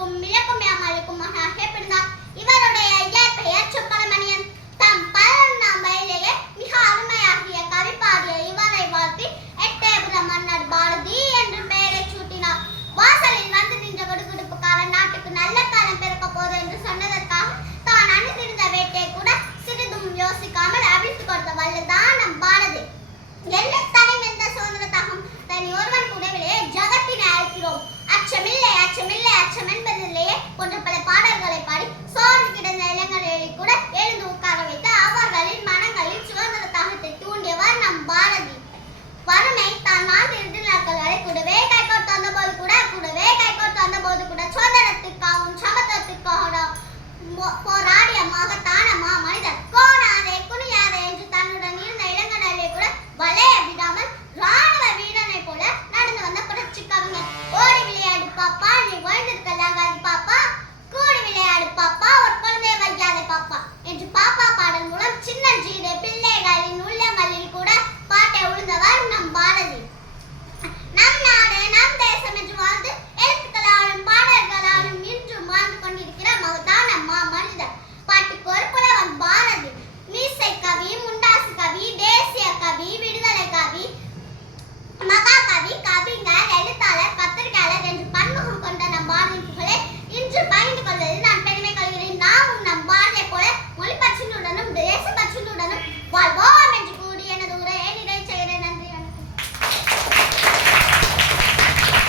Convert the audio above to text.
அனைவருக்கும் இழக்கும் ஏமாளிக்கும் பிறந்தார் இவருடைய இயற்பெயர் சுப்பரமணியன். தம் பதினொன்றாம் வயதிலேயே மிக அருமையாகிய கவிப்பாடிய இவரை வாழ்த்தி எட்டயபுர மன்னர் பாரதி என்று பெயரை சூட்டினார். வாசலில் வந்து நின்ற குடுகுடுப்புக்காரன் நாட்டுக்கு நல்ல காலம் பிறக்க போது என்று சொன்னதற்காக தான் அணிந்திருந்த வேட்டையை கூட சிறிதும் யோசிக்காமல் அவிழ்த்து கொடுத்த வல்லதான் நம் பாரதி. என்ன தரம் எந்த சுதந்திர தகம்? தனி ஒருவன் உடவிலே ஜகத்தினை அழைக்கிறோம். அச்சமில்லை அச்சமில்லை அச்சம் என்பது ponte para